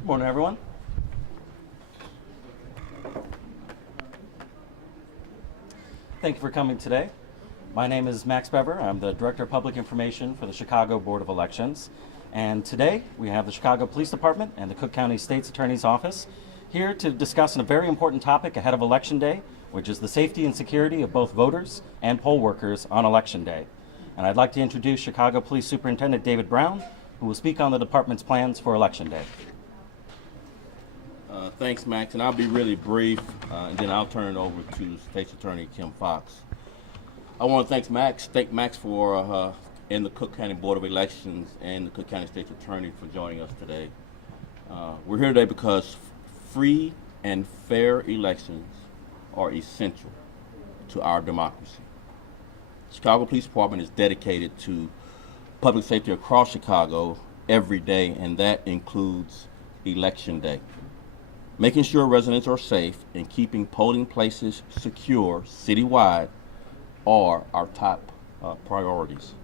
Good morning, everyone. Thank you for coming today. My name is Max Bever. I'm the Director of Public Information for the Chicago Board of Elections. And today we have the Chicago Police Department and the Cook County State's Attorney's Office here to discuss a very important topic ahead of Election Day, which is the safety and security of both voters and poll workers on Election Day. And I'd like to introduce Chicago Police Superintendent David Brown, who will speak on the department's plans for Election Day. Thanks, Max, and I'll be really brief, and then I'll turn it over to State's Attorney Kim Fox. I want to thank Max for and the Cook County Board of Elections and the Cook County State's Attorney for joining us today. We're here today because free and fair elections are essential to our democracy. The Chicago Police Department is dedicated to public safety across Chicago every day, and that includes Election Day. Making sure residents are safe and keeping polling places secure citywide are our top priorities.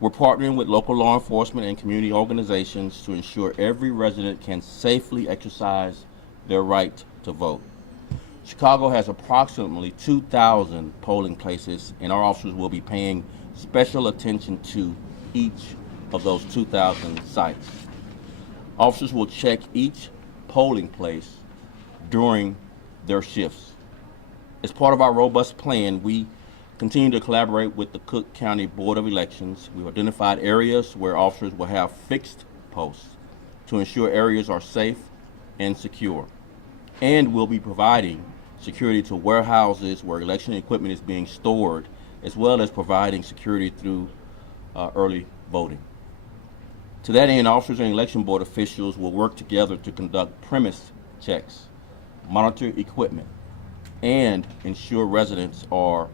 We're partnering with local law enforcement and community organizations to ensure every resident can safely exercise their right to vote. Chicago has approximately 2,000 polling places, and our officers will be paying special attention to each of those 2,000 sites. Officers will check each polling place during their shifts. As part of our robust plan, we continue to collaborate with the Cook County Board of Elections. We've identified areas where officers will have fixed posts to ensure areas are safe and secure. And we'll be providing security to warehouses where election equipment is being stored, as well as providing security through early voting. To that end, officers and election board officials will work together to conduct premise checks, monitor equipment, and ensure residents are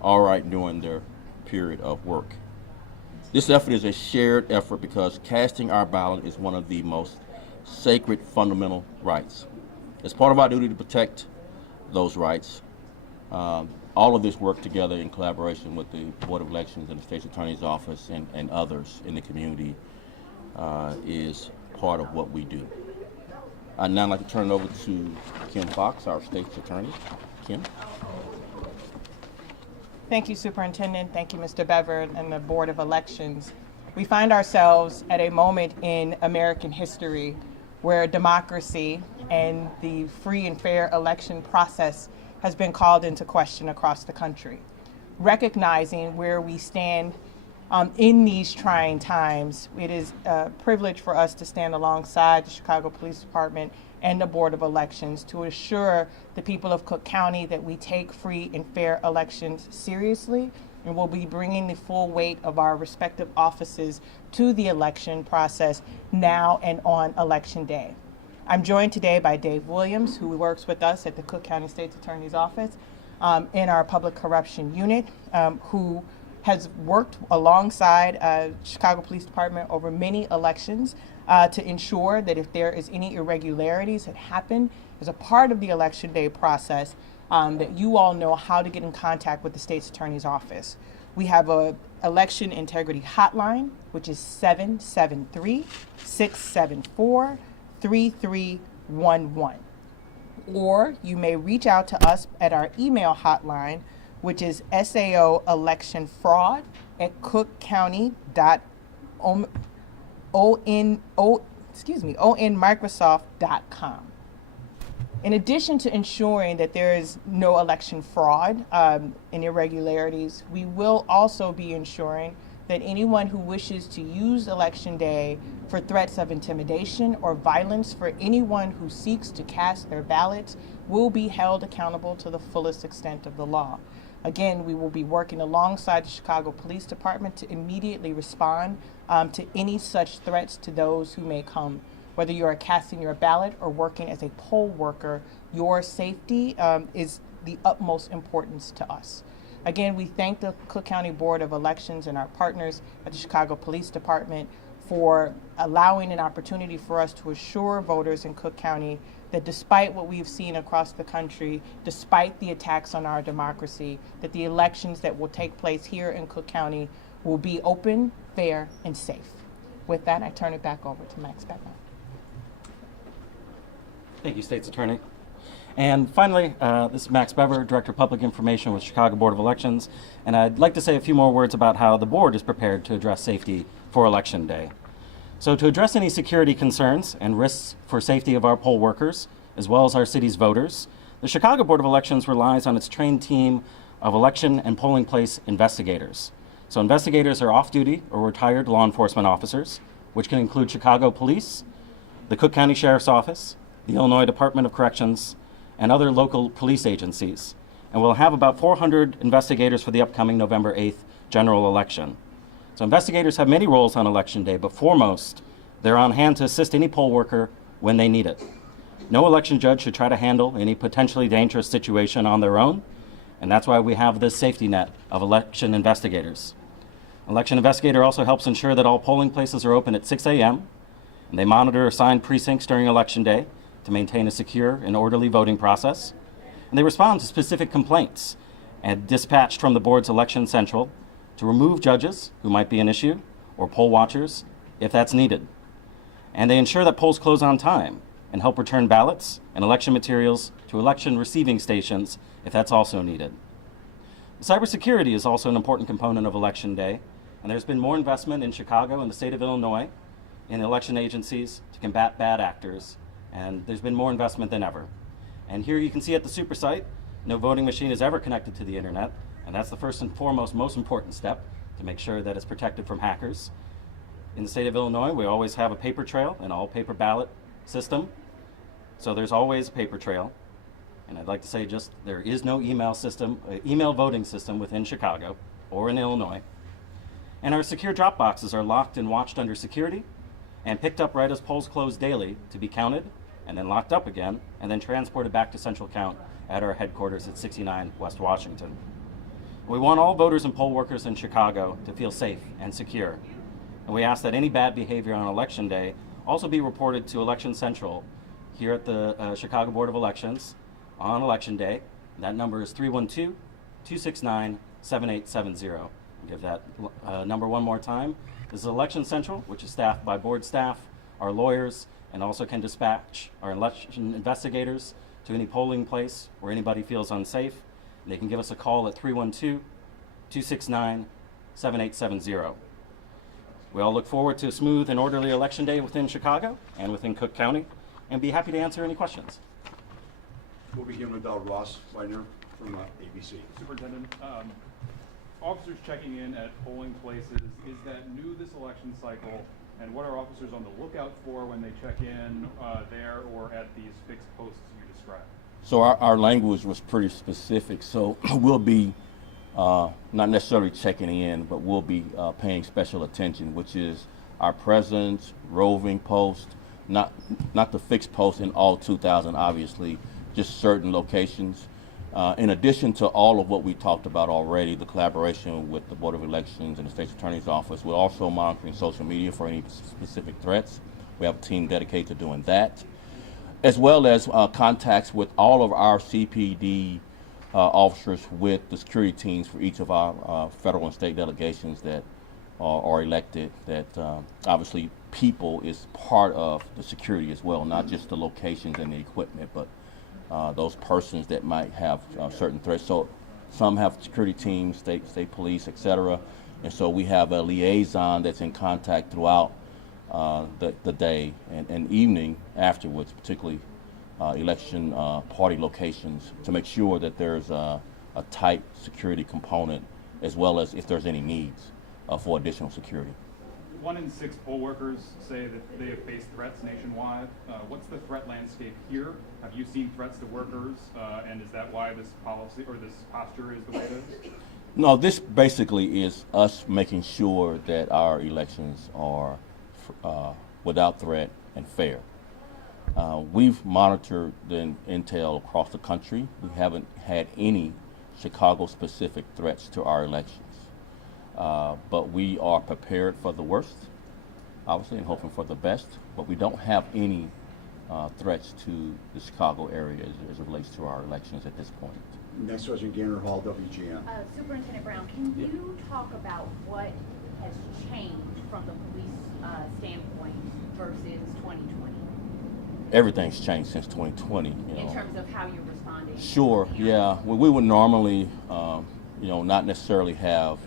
all right during their period of work. This effort is a shared effort because casting our ballot is one of the most sacred fundamental rights. As part of our duty to protect those rights, all of this work together in collaboration with the Board of Elections and the State's Attorney's Office and others in the community is part of what we do. I'd now like to turn it over to Kim Fox, our State's Attorney. Kim? Thank you, Superintendent. Thank you, Mr. Bever and the Board of Elections. We find ourselves at a moment in American history where democracy and the free and fair election process has been called into question across the country. Recognizing where we stand in these trying times, it is a privilege for us to stand alongside the Chicago Police Department and the Board of Elections to assure the people of Cook County that we take free and fair elections seriously, and will be bringing the full weight of our respective offices to the election process now and on Election Day. I'm joined today by Dave Williams, who works with us at the Cook County State's Attorney's Office in our Public Corruption Unit, who has worked alongside Chicago Police Department over many elections to ensure that if there is any irregularities that happen as a part of the Election Day process, that you all know how to get in contact with the State's Attorney's Office. We have a election integrity hotline, which is 773-674-3311. Or you may reach out to us at our email hotline, which is saoelectionfraud@cookcounty.onmicrosoft.com. In addition to ensuring that there is no election fraud and irregularities, we will also be ensuring that anyone who wishes to use Election Day for threats of intimidation or violence for anyone who seeks to cast their ballots will be held accountable to the fullest extent of the law. Again, we will be working alongside the Chicago Police Department to immediately respond to any such threats to those who may come. Whether you are casting your ballot or working as a poll worker, your safety is the utmost importance to us. Again, we thank the Cook County Board of Elections and our partners at the Chicago Police Department for allowing an opportunity for us to assure voters in Cook County that despite what we've seen across the country, despite the attacks on our democracy, that the elections that will take place here in Cook County will be open, fair, and safe. With that, I turn it back over to Max Beckman. Thank you, State's Attorney. And finally, this is Max Bever, Director of Public Information with Chicago Board of Elections, and I'd like to say a few more words about how the board is prepared to address safety for Election Day. So to address any security concerns and risks for safety of our poll workers, as well as our city's voters, the Chicago Board of Elections relies on its trained team of election and polling place investigators. So investigators are off-duty or retired law enforcement officers, which can include Chicago Police, the Cook County Sheriff's Office, the Illinois Department of Corrections, and other local police agencies. And we'll have about 400 investigators for the upcoming November 8th general election. So investigators have many roles on Election Day, but foremost, they're on hand to assist any poll worker when they need it. No election judge should try to handle any potentially dangerous situation on their own, and that's why we have this safety net of election investigators. Election investigator also helps ensure that all polling places are open at 6 a.m., and they monitor assigned precincts during Election Day to maintain a secure and orderly voting process. And they respond to specific complaints and dispatched from the board's Election Central to remove judges who might be an issue or poll watchers if that's needed. And they ensure that polls close on time and help return ballots and election materials to election receiving stations if that's also needed. Cybersecurity is also an important component of Election Day, and there's been more investment in Chicago and the state of Illinois in election agencies to combat bad actors, and there's been more investment than ever. And here you can see at the super site, no voting machine is ever connected to the internet, and that's the first and foremost most important step to make sure that it's protected from hackers. In the state of Illinois, we always have a paper trail, an all paper ballot system, so there's always a paper trail. And I'd like to say just there is no email voting system within Chicago or in Illinois. And our secure drop boxes are locked and watched under security and picked up right as polls close daily to be counted and then locked up again and then transported back to central count at our headquarters at 69 West Washington. We want all voters and poll workers in Chicago to feel safe and secure. And we ask that any bad behavior on Election Day also be reported to Election Central here at the Chicago Board of Elections on Election Day. That number is 312-269-7870. I'll give that number one more time. This is Election Central, which is staffed by board staff, our lawyers, and also can dispatch our election investigators to any polling place where anybody feels unsafe. They can give us a call at 312-269-7870. We all look forward to a smooth and orderly Election Day within Chicago and within Cook County, and be happy to answer any questions. We'll begin with Ross Weidner from ABC. Superintendent, officers checking in at polling places, is that new this election cycle? And what are officers on the lookout for when they check in there or at these fixed posts you described? So our language was pretty specific. So we'll be not necessarily checking in, but we'll be paying special attention, which is our presence, roving post, not the fixed post in all 2,000, obviously, just certain locations. In addition to all of what we talked about already, the collaboration with the Board of Elections and the State's Attorney's Office, we're also monitoring social media for any specific threats. We have a team dedicated to doing that, as well as contacts with all of our CPD officers with the security teams for each of our federal and state delegations that are elected, that obviously people is part of the security as well, not just the locations and the equipment, but those persons that might have certain threats. So some have security teams, state police, etc. And so we have a liaison that's in contact throughout the day and evening afterwards, particularly election party locations, to make sure that there's a tight security component, as well as if there's any needs for additional security. 1 in 6 poll workers say that they have faced threats nationwide. What's the threat landscape here? Have you seen threats to workers? And is that why this policy or this posture is the way it is? No, this basically is us making sure that our elections are without threat and fair. We've monitored the intel across the country. We haven't had any Chicago-specific threats to our elections. But we are prepared for the worst, obviously, and hoping for the best. But we don't have any threats to the Chicago area as it relates to our elections at this point. Next question, Gaynor Hall, WGN. Superintendent Brown, can you talk about what has changed from the police standpoint versus 2020? everything's changed since 2020. You know. In terms of how you're responding? Sure, yeah. Well, we would normally, not necessarily have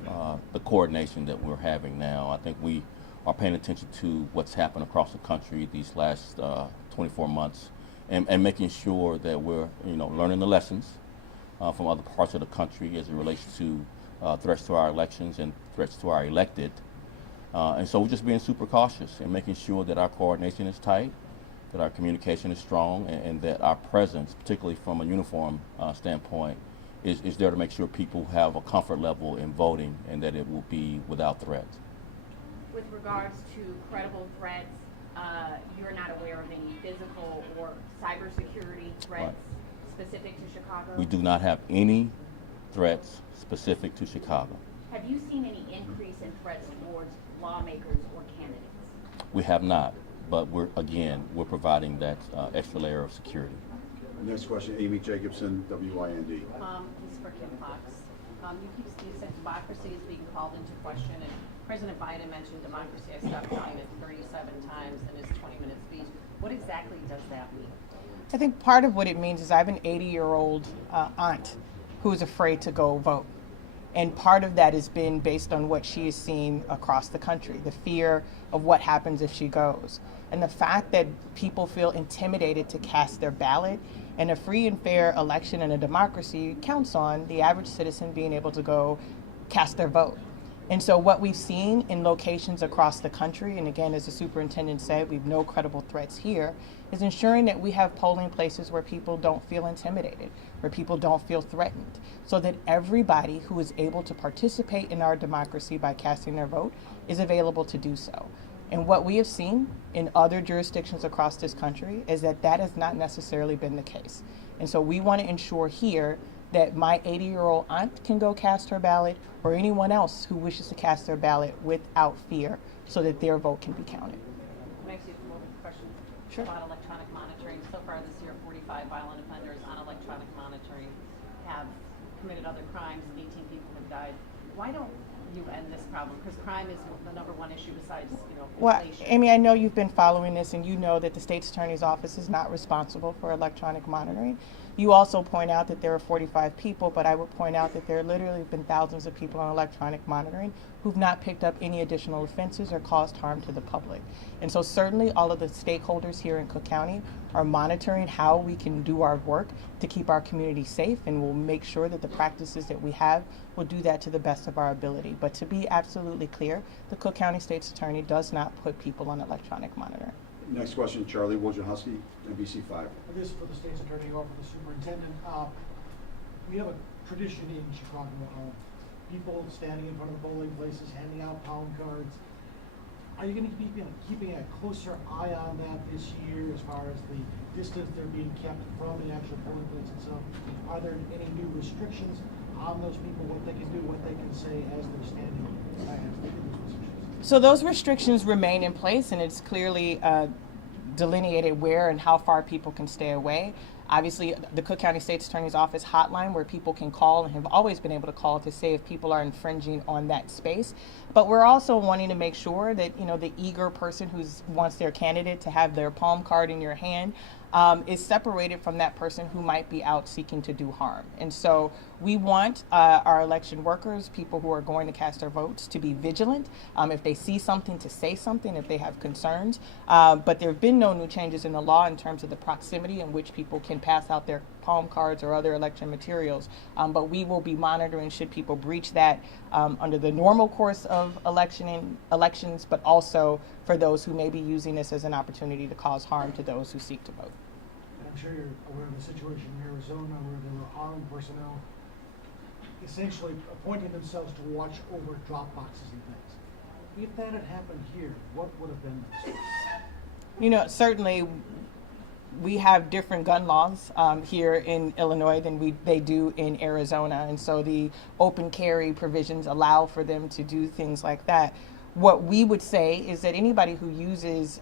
the coordination that we're having now. I think we are paying attention to what's happened across the country these last 24 months and making sure that we're, learning the lessons from other parts of the country as it relates to threats to our elections and threats to our elected. And so we're just being super cautious and making sure that our coordination is tight, that our communication is strong, and that our presence, particularly from a uniform standpoint, is there to make sure people have a comfort level in voting and that it will be without threat. With regards to credible threats, you're not aware of any physical or cybersecurity threats specific to Chicago? We do not have any threats specific to Chicago. Have you seen any increase in threats towards lawmakers or candidates? We have not, but we're providing that extra layer of security. Next question, Amy Jacobson, WIND. This is for Kim Fox. You said democracy is being called into question, and President Biden mentioned democracy. I stopped counting it 37 times in his 20-minute speech. What exactly does that mean? I think part of what it means is I have an 80-year-old aunt who is afraid to go vote. And part of that has been based on what she has seen across the country, the fear of what happens if she goes. And the fact that people feel intimidated to cast their ballot, and a free and fair election and a democracy counts on the average citizen being able to go cast their vote. And so what we've seen in locations across the country, and again, as the superintendent said, we have no credible threats here, is ensuring that we have polling places where people don't feel intimidated, where people don't feel threatened, so that everybody who is able to participate in our democracy by casting their vote is available to do so. And what we have seen in other jurisdictions across this country is that that has not necessarily been the case. And so we want to ensure here that my 80-year-old aunt can go cast her ballot, or anyone else who wishes to cast their ballot without fear, so that their vote can be counted. Can I ask you more questions Sure. about electronic monitoring? So far this year, 45 violent offenders on electronic monitoring have committed other crimes. 18 people have died. Why don't you end this problem? Because crime is the number one issue besides, Well, inflation. Amy, I know you've been following this, and you know that the state's attorney's office is not responsible for electronic monitoring. You also point out that there are 45 people, but I would point out that there literally have been thousands of people on electronic monitoring who've not picked up any additional offenses or caused harm to the public. And so certainly all of the stakeholders here in Cook County are monitoring how we can do our work to keep our community safe, and we'll make sure that the practices that we have will do that to the best of our ability. But to be absolutely clear, the Cook County State's Attorney does not put people on electronic monitoring. Next question, Charlie Wojciechowski, NBC5. This is for the state's attorney or for the superintendent. We have a tradition in Chicago of people standing in front of polling places, handing out pound cards. Are you going to be keeping a closer eye on that this year as far as the distance they're being kept from the actual polling place itself? Are there any new restrictions on those people, what they can do, what they can say as they're standing as they do those positions? So those restrictions remain in place, and it's clearly delineated where and how far people can stay away. Obviously, the Cook County State's Attorney's Office hotline, where people can call and have always been able to call to say if people are infringing on that space. But we're also wanting to make sure that, the eager person who wants their candidate to have their palm card in your hand is separated from that person who might be out seeking to do harm. And so we want our election workers, people who are going to cast their votes, to be vigilant. If they see something, to say something if they have concerns. But there have been no new changes in the law in terms of the proximity in which people can pass out their palm cards or other election materials. But we will be monitoring should people breach that under the normal course of elections, but also for those who may be using this as an opportunity to cause harm to those who seek to vote. I'm sure you're aware of the situation in Arizona where there were armed personnel essentially appointing themselves to watch over drop boxes and things. If that had happened here, what would have been the response? Certainly we have different gun laws here in Illinois than they do in Arizona. And so the open carry provisions allow for them to do things like that. What we would say is that anybody who uses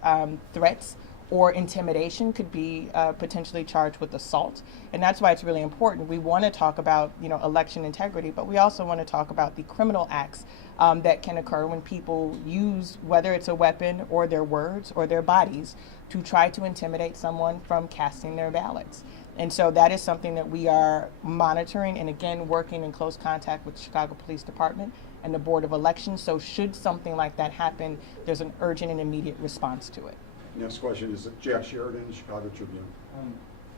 threats or intimidation could be potentially charged with assault. And that's why it's really important. We want to talk about, election integrity, but we also want to talk about the criminal acts that can occur when people use, whether it's a weapon or their words or their bodies, to try to intimidate someone from casting their ballots. And so that is something that we are monitoring and, again, working in close contact with the Chicago Police Department and the Board of Elections. So should something like that happen, there's an urgent and immediate response to it. Next question is Jack Sheridan, Chicago Tribune.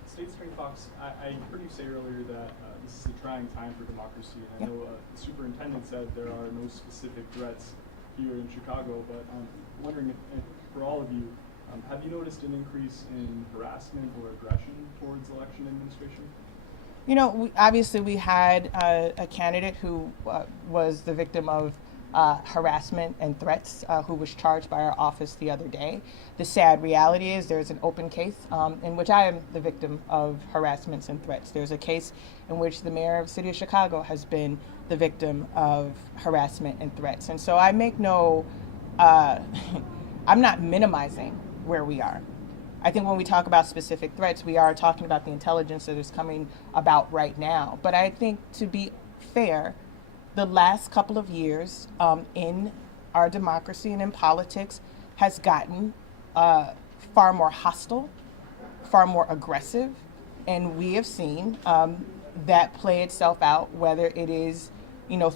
State Attorney Fox, I heard you say earlier that this is a trying time for democracy, and I know the superintendent said there are no specific threats here in Chicago, but I'm wondering if for all of you, have you noticed an increase in harassment or aggression towards election administration? Obviously we had a candidate who was the victim of harassment and threats, who was charged by our office the other day. The sad reality is there's an open case in which I am the victim of harassments and threats. There's a case in which the mayor of the city of Chicago has been the victim of harassment and threats. And so I make I'm not minimizing where we are. I think when we talk about specific threats, we are talking about the intelligence that is coming about right now. But I think, to be fair, the last couple of years in our democracy and in politics has gotten far more hostile, far more aggressive, and we have seen that play itself out, whether it is,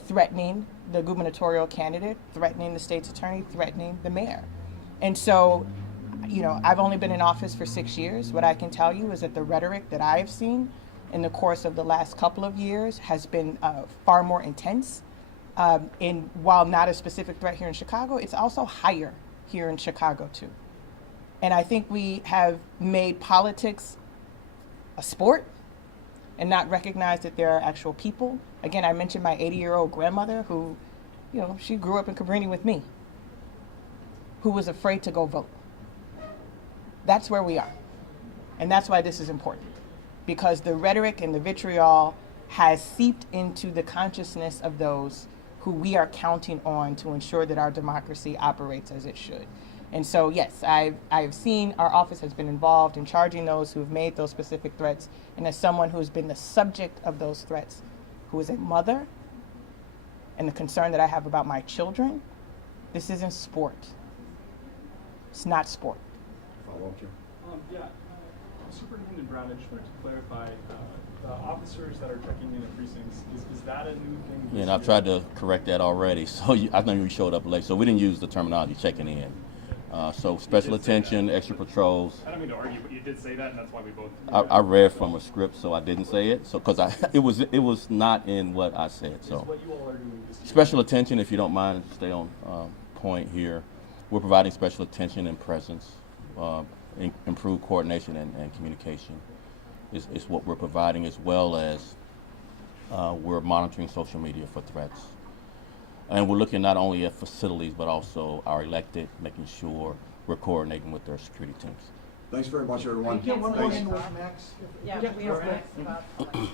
threatening the gubernatorial candidate, threatening the state's attorney, threatening the mayor. And so, I've only been in office for 6 years. What I can tell you is that the rhetoric that I've seen in the course of the last couple of years has been far more intense. And while not a specific threat here in Chicago, it's also higher here in Chicago too. And I think we have made politics a sport and not recognized that there are actual people. Again, I mentioned my 80-year-old grandmother who, she grew up in Cabrini with me, who was afraid to go vote. That's where we are. And that's why this is important, because the rhetoric and the vitriol has seeped into the consciousness of those who we are counting on to ensure that our democracy operates as it should. And so, yes, I've seen our office has been involved in charging those who have made those specific threats. And as someone who has been the subject of those threats, who is a mother, and the concern that I have about my children, this isn't sport. It's not sport. Follow-up, Jim. Yeah, Superintendent Brown, I just wanted to clarify, the officers that are checking in at precincts, is that a new thing? Yeah, and I've tried to correct that already. So I know you showed up late. So we didn't use the terminology checking in. So special attention, extra patrols. I don't mean to argue, but you did say that, and that's why we both. I read from a script, so I didn't say it. So because it was not in what I said. So What you all are doing this year. special attention, if you don't mind, stay on point here. We're providing special attention and presence, improved coordination and communication is what we're providing, as well as we're monitoring social media for threats. And we're looking not only at facilities, but also our elected, making sure we're coordinating with their security teams. Thanks very much, everyone. Can I get one more Thanks. in with Max? Yeah, we real are quick. asked about election night.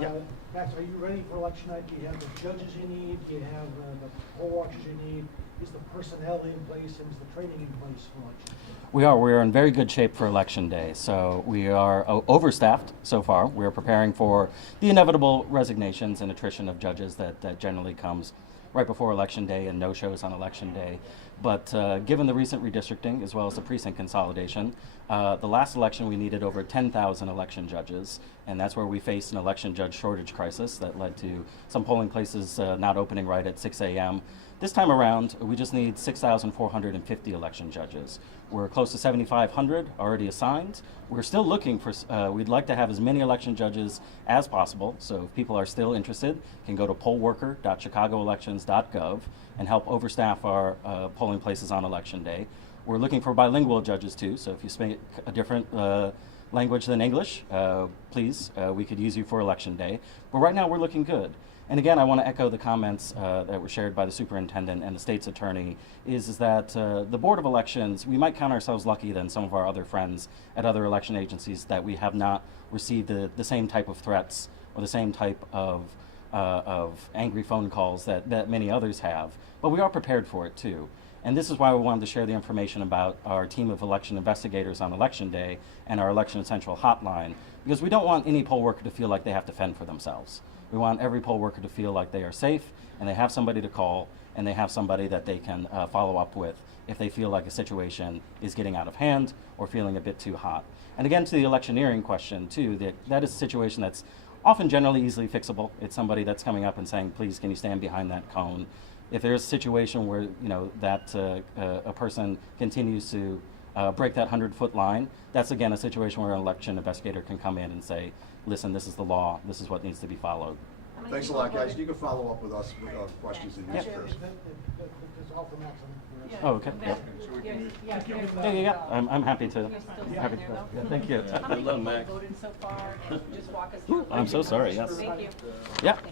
Yeah, Max, are you ready for election night? Do you have the judges you need? Do you have the poll watchers you need? Is the personnel in place, and is the training in place for election? We are in very good shape for Election Day. So we are overstaffed so far. We are preparing for the inevitable resignations and attrition of judges that generally comes right before Election Day and no-shows on Election Day. But given the recent redistricting as well as the precinct consolidation, the last election we needed over 10,000 election judges, and that's where we faced an election judge shortage crisis that led to some polling places not opening right at 6 a.m. This time around, we just need 6,450 election judges. We're close to 7,500 already assigned. We're still looking for, we'd like to have as many election judges as possible. So if people are still interested, can go to pollworker.chicagoelections.gov and help overstaff our polling places on Election Day. We're looking for bilingual judges too. So if you speak a different language than English, please, we could use you for Election Day. But right now we're looking good. And again, I want to echo the comments that were shared by the superintendent and the state's attorney, is that the Board of Elections, we might count ourselves lucky than some of our other friends at other election agencies that we have not received the same type of threats or the same type of angry phone calls that many others have. But we are prepared for it too. And this is why we wanted to share the information about our team of election investigators on Election Day and our Election Central hotline, because we don't want any poll worker to feel like they have to fend for themselves. We want every poll worker to feel like they are safe and they have somebody to call and they have somebody that they can follow up with if they feel like a situation is getting out of hand or feeling a bit too hot. And again, to the electioneering question too, that is a situation that's often generally easily fixable. It's somebody that's coming up and saying, please, can you stand behind that cone? If there's a situation where that a person continues to break that 100-foot line, that's again a situation where an election investigator can come in and say, listen, this is the law, this is what needs to be followed. Thanks a lot, guys. You can follow up with us with questions and That's answers. all for Max. I think, Oh, okay. Yeah. Yeah. I'm happy to. You're still Happy standing there, to. though? Yeah, thank you. How many Good luck, people Max. voted so far? Just walk us through. I'm so sorry, yes. Thank you. Yeah,